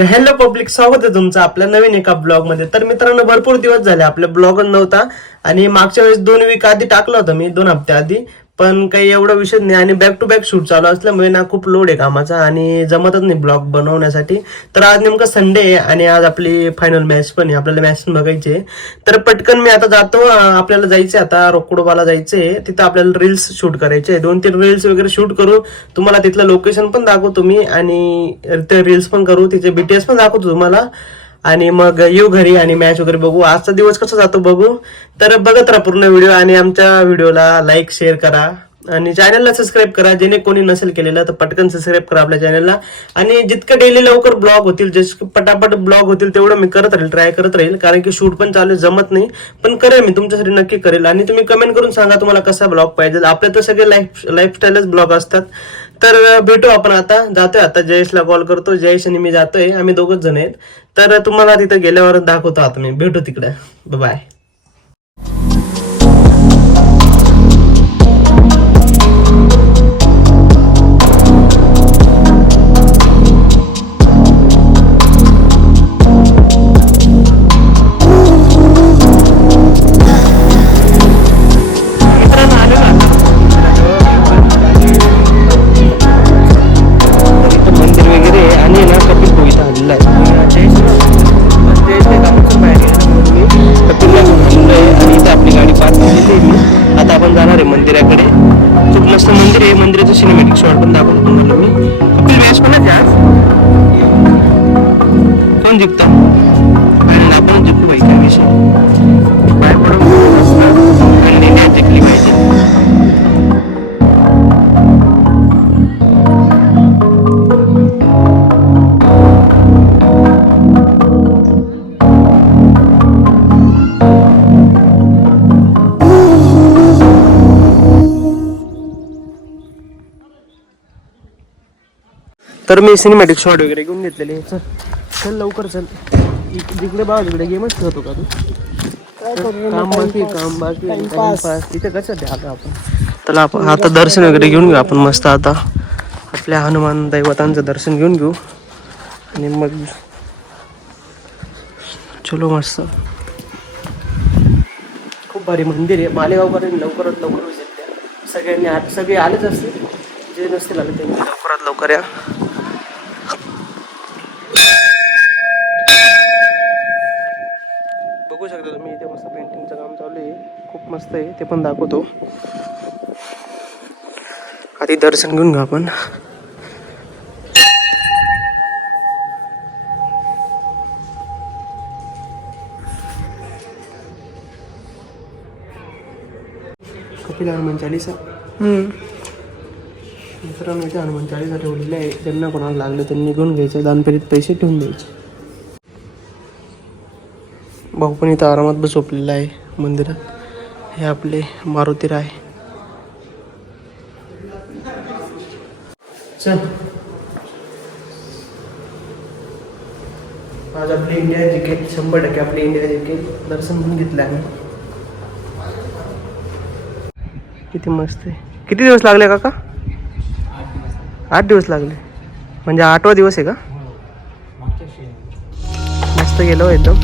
Hello public स्वागत आहे तुमचं आपल्या नवीन एका ब्लॉगमध्ये. तर मित्रांनो भरपूर दिवस झाले आपल्या ब्लॉग नव्हता आणि मागच्या वेळेस दोन वीक आधी टाकला होता मी दोन हप्त्या आधी. पण काही एवढा विषय नाही. आणि बॅक टू बॅक शूट चालू असल्यामुळे ना खूप लोड आहे कामाचा आणि जमतच नाही ब्लॉग बनवण्यासाठी. तर आज नेमकं संडे आहे आणि आज आपली फायनल मॅच पण आहे. आपल्याला मॅच बघायची आहे. तर पटकन मी आता जातो आपल्याला जायचं आता रोकडोबाला जायचंय. तिथं आपल्याला रील्स शूट करायचे आहे. दोन तीन रील्स वगैरे शूट करू. तुम्हाला तिथलं लोकेशन पण दाखवतो मी आणि ते रील्स पण करू. तिचे बीटीएस पण दाखवतो तुम्हाला. आणि मग येऊ घरी आणि मॅच वगैरे बघू. आजचा दिवस कसा जातो बघू? तर बघत राहा पूर्ण व्हिडिओ आणि आमच्या व्हिडिओला लाईक शेअर करा. आणि चॅनलला सबस्क्राईब करा. जेणे कोणी नसेल केलेलं तर पटकन सबस्क्राईब करा आपल्या चॅनलला आणि जितकं डेली लवकर ब्लॉग होतील जे पटापट ब्लॉग होतील तेवढं मी करत राहील ट्राय करत राहील. कारण की शूट पण चालू आहे, जमत नाही. पण करेल मी तुमच्यासाठी नक्की करेल. आणि तुम्ही कमेंट करून सांगा तुम्हाला कसा ब्लॉग पाहिजे. आपल्या तर सगळे लाईफ लाईफस्टाईलच ब्लॉग असतात. तर भेटू आपण आता. जातोय आता. जयेशला कॉल करतो. जयेश आणि मी जातोय. आम्ही दोघच जण आहेत. तर तुम्हाला तिथं गेल्यावर दाखवतो आता मी. भेटू तिकडे. बाय मंदिर आहे मंदिराचं सिनेमॅटिक शॉट पण दाखवतो तुम्हाला मी कपिल मॅच पण आहे आज कोण जिंकतो तर मी सिनेमॅटिक शॉट वगैरे घेऊन घेतलेले. चल चल लवकर चल. जिकडे बघा तिकडे गेमच खेळतो का तू? काम बाकी काम बाकी तिथे कसं ते आता आपण. त्याला आपण आता दर्शन वगैरे घेऊन घेऊ. आपण मस्त आता आपल्या हनुमान दैवतांचं दर्शन घेऊन घेऊ. आणि मग चलो मस्त. खूप भारी मंदिर आहे. मालेगावपर्यंत लवकरात लवकर द्या. सगळ्यांनी सगळे आलेच असतील. जे नसतील आले त्यांनी लवकरात लवकर या बघू शकता तुम्ही इथे मस्त पेंटिंगचं काम चालू आहे. खूप मस्त आहे. ते पण दाखवतो. आधी दर्शन घेऊन घ्या आपण. कपिल हनुमान चालीसा. मित्रांनो इथे हनुमान चालीसा ठेवलेले आहे. ज्यांना कोणाला लागलं त्यांनी घेऊन घ्यायचं. दानपेरीत पैसे ठेवून द्यायचे. भाऊ पण इथं आरामात बस झोपलेला आहे. मंदिरात. हे आपले मारुती राय. चल. आज आपली इंडिया जिकेट शंभर टक्के आपली इंडिया जिकेट दर्शन पण घेतलं आम्ही. किती मस्त आहे. किती दिवस लागले काका? आठ दिवस लागले. म्हणजे आठवा दिवस आहे का? मस्त गेलो हो एकदम.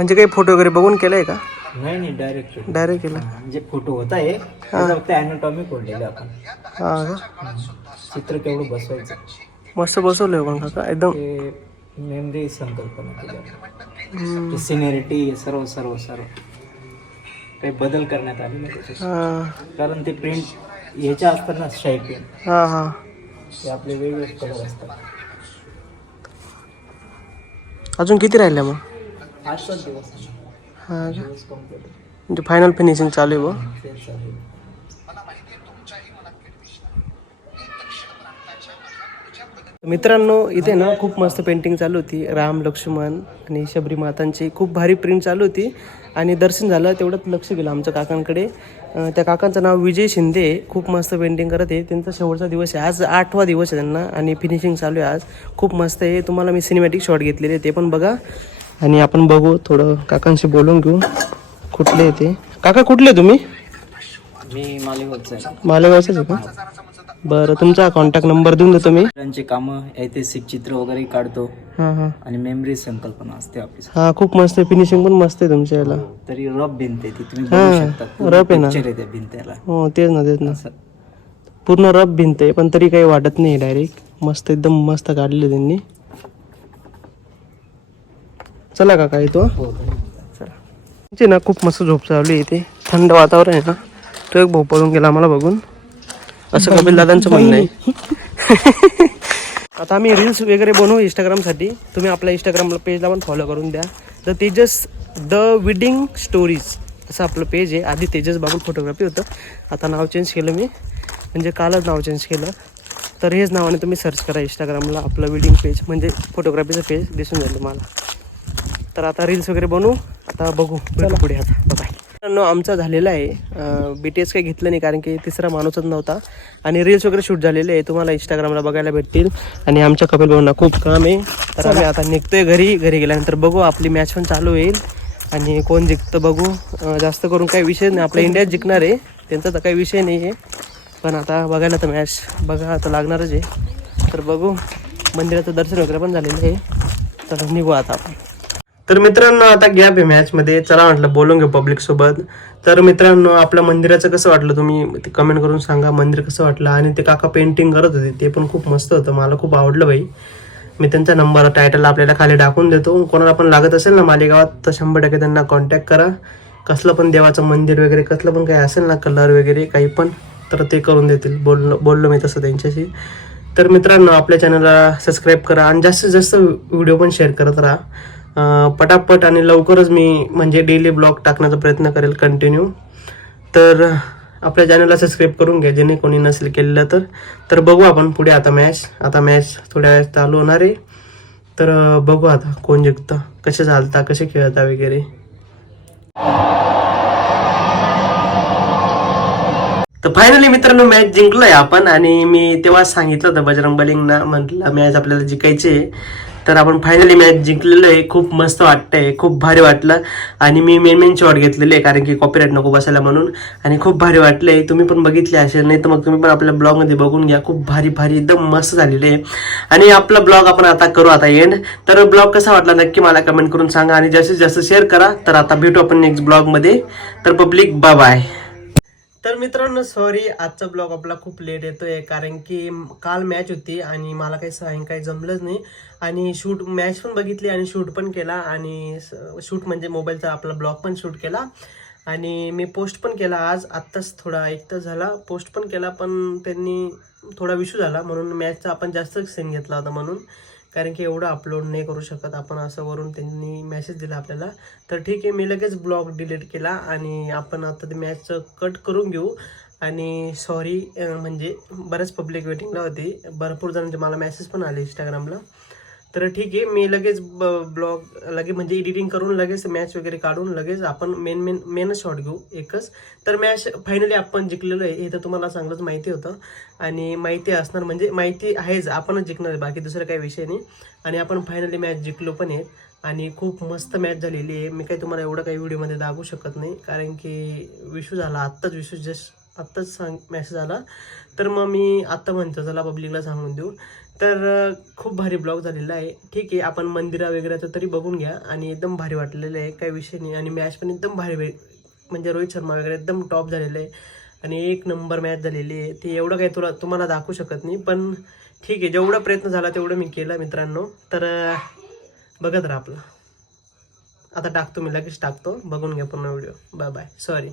म्हणजे काही फोटो वगैरे बघून केलंय का? नाही नाही डायरेक्ट डायरेक्ट केलं. जे फोटो होत आहे त्याचा फक्त अॅनाटॉमी खोडलेले आपण. हा का? चित्र केवढं बसवायचं. मस्त बसवलंय पण काका एकदम. ते मेमरी संकल्पना केली आपण. सिनियरिटी सर्व सर्व सर्व. काही बदल करण्यात आलेले आहे त्याच्यात हा. कारण ते प्रिंट ह्याच्या असतात ना शाई प्रिंट हा हा. ते आपले वेगवेगळे कलर असतात. अजून किती राहिल्या मग? दिवस. हा का? दिवस complete आहे. म्हणजे फायनल फिनिशिंग चालू आहे बुवा. तेच चालू आहे. मित्रांनो इथे ना खूप मस्त पेंटिंग चालू होती राम लक्ष्मण आणि शबरी मातांची खूप भारी प्रिंट चालू होती आणि दर्शन झालं तेवढंच लक्ष गेलं आमच्या काकांकडे अं, त्या काकांचं नाव विजय शिंदे आहे. खूप मस्त पेंटिंग करत आहे त्यांचा शेवटचा दिवस आहे आज आठवा दिवस आहे त्यांना आणि फिनिशिंग चालू आहे आज खूप मस्त आहे तुम्हाला मी सिनेमॅटिक शॉट घेतलेले आहे, ते पण बघा आणि आपण बघू थोडं काकांशी बोलून घेऊ. कुठले ते? काका कुठले तुम्ही? मी मालेगावचा आहे. मालेगावचेच आहे का? बरं तुमचा कॉन्टॅक्ट नंबर देऊन देतो मी. त्यांची कामं ऐतिहासिक चित्र वगैरे काढतो. हां हां. आणि मेमरी संकल्पना असते आपली. हा खूप मस्त आहे. फिनिशिंग पण मस्त आहे तुमच्या याला. तरी रफ भिंत आहे ती. तुम्ही हा, शकता. रफ आहे ना. पिक्चर आहे त्या भिंत्याला हो तेच ना तेच ना. असं. पूर्ण रफ भिंत आहे पण तरी काही वाटत नाही डायरेक्ट मस्त एकदम मस्त काढले त्यांनी. चला का काय तो चला. ना खूप मस्त झोप चालू आहे इथे. थंड वातावरण आहे ना. तो एक भाऊ पळून गेला आम्हाला बघून. असं कपिल दादांचं म्हणणं आहे. आता आम्ही रील्स वगैरे बनवू इंस्टाग्रामसाठी तुम्ही आपल्या इंस्टाग्रामला पेजला पण फॉलो करून द्या. The Tejas the wedding stories असं आपलं पेज आहे. आधी तेजस बाबू फोटोग्राफी होतं. आता नाव चेंज केलं मी. म्हणजे कालच नाव चेंज केलं. तर हेच नावाने तुम्ही सर्च करा इंस्टाग्रामला आपलं विडिंग पेज म्हणजे फोटोग्राफीचं पेज दिसून जाईल तुम्हाला. तर आता रील्स वगैरे बनवू. आता बघू भेटू पुढे आता. बाय मित्रांनो आमचा झालेला आहे. बी टी एस काही घेतलं नाही कारण की तिसरा माणूसच नव्हता. आणि रील्स वगैरे शूट झालेले आहे. तुम्हाला इंस्टाग्रामला बघायला भेटतील. आणि आमच्या कपिल भाऊंना खूप काम आहे. तर आम्ही आता निघतोय घरी. घरी गेल्यानंतर बघू आपली मॅच पण चालू होईल. आणि कोण जिंकतं बघू. जास्त करून काही विषय नाही. आपला इंडियाच जिंकणार आहे. त्यांचा तर काही विषय नाही आहे. पण आता बघायला तर मॅच बघा आता लागणारच आहे. तर बघू. मंदिराचं दर्शन वगैरे पण झालेलं आहे. तर निघू आता आपण. तर मित्रांनो आता गॅप आहे मॅचमध्ये चला म्हटलं बोलून घेऊ पब्लिक सोबत. तर मित्रांनो आपल्या मंदिराचं कसं वाटलं तुम्ही? ते कमेंट करून सांगा मंदिर कसं वाटलं? आणि ते काका पेंटिंग करत होते ते पण खूप मस्त होतं. मला खूप आवडलं बाई. मी त्यांचा नंबर टायटल आपल्याला खाली टाकून देतो. कोणाला पण लागत असेल ना मालेगावात तर शंभर टक्के त्यांना कॉन्टॅक्ट करा. कसलं पण देवाचं मंदिर वगैरे कसलं पण काही असेल ना कलर वगैरे काही पण तर ते करून देतील. बोललो बोललो मी तसं त्यांच्याशी. तर मित्रांनो आपल्या चॅनलला सबस्क्राईब करा. आणि जास्तीत जास्त व्हिडिओ पण शेअर करत राहा. पटापट आणि लवकरच मी म्हणजे डेली ब्लॉग टाकण्याचा प्रयत्न करेल कंटिन्यू तर आपल्या चॅनलला सबस्क्राईब करून घ्या जेणे कोणी नसेल केलेलं तर. तर बघू आपण पुढे आता मॅच आता मॅच थोड्या वेळेस चालू होणार आहे. तर बघू आता कोण जिंकतं कसे चालता कसे खेळता वगैरे. तर फायनली मित्रांनो मॅच जिंकलोय आपण आणि मी तेव्हा सांगितलं होतं बजरंग बलिंगना म्हटलं मॅच आपल्याला जिंकायची आहे. तर आपण फायनली मॅच जिंकलेलो आहे. खूप मस्त वाटतंय. खूप भारी वाटलं. आणि मी मेन मेन शॉट घेतलेले आहे कारण की कॉपीराईट नको बसायला म्हणून. आणि खूप भारी वाटलंय. तुम्ही पण बघितले असेल नाही तर मग तुम्ही पण आपल्या ब्लॉगमध्ये बघून घ्या. खूप भारी भारी एकदम मस्त झालेले आहे. आणि आपला ब्लॉग आपण आता करू आता एंड तर ब्लॉग कसा वाटला नक्की मला कमेंट करून सांगा. आणि जास्तीत जास्त शेअर करा. तर आता भेटू आपण नेक्स्ट ब्लॉगमध्ये तर पब्लिक बाय बाय तर मित्रांनो सॉरी आजचा ब्लॉग आपला खूप लेट येतोय कारण की काल मॅच होती आणि मला काही सायंकाळी जमलंच नाही. आणि शूट मॅच पण बघितली आणि शूट पण केला आणि शूट म्हणजे मोबाईलचा आपला ब्लॉग पण शूट केला. आणि मी पोस्ट पण केला आज आत्ताच थोडा एक तर झाला. पोस्ट पण केला पण त्यांनी थोडा विषू झाला म्हणून मॅचचा आपण जास्त सीन घेतला होता म्हणून. कारण की एवढं अपलोड नाही करू शकत आपण असं वरून त्यांनी मेसेज दिला आपल्याला. तर ठीक आहे मी लगेच ब्लॉग डिलीट केला आणि आपण आता ते मॅचचं कट करून घेऊ. आणि सॉरी म्हणजे बऱ्याच पब्लिक वेटिंगला होती. भरपूर जणांचे मला मेसेज पण आले इंस्टाग्रामला तर ठीक आहे मी लगेच ब्लॉग लगेच म्हणजे एडिटिंग करून लगेच मॅच वगैरे काढून लगेच आपण मेन मेन मेनच शॉट घेऊ एकच. तर मॅच फायनली आपण जिंकलेलो आहे हे तर तुम्हाला चांगलंच माहिती होतं. आणि माहिती असणार म्हणजे माहिती आहेच आपणच जिंकणार आहे बाकी दुसरं काही विषय नाही. आणि आपण फायनली मॅच जिंकलो पण आहे आणि खूप मस्त मॅच झालेली आहे. मी काही तुम्हाला एवढं काही व्हिडिओमध्ये दाखवू शकत नाही कारण की विशू झाला आत्ताच विशू जस्ट आत्ताच सांग मॅसेज आला तर मग मी आत्ता म्हणतो चला पब्लिकला सांगून देऊ. तर खूप भारी ब्लॉग झालेला आहे. ठीक आहे आपण मंदिरा वगैरेचं तरी बघून घ्या आणि एकदम भारी वाटलेलं आहे. काही विषय नाही. आणि मॅच पण एकदम भारी वे- म्हणजे रोहित शर्मा वगैरे एकदम टॉप झालेलं आहे. आणि एक नंबर मॅच झालेली आहे. ते एवढं काही तुला तुम्हाला दाखवू शकत नाही. पण ठीक आहे जेवढा प्रयत्न झाला तेवढं मी केलं मित्रांनो. तर बघत राहा आपला. आता टाकतो मी लगेच टाकतो. बघून घ्या पूर्ण व्हिडिओ बाय बाय सॉरी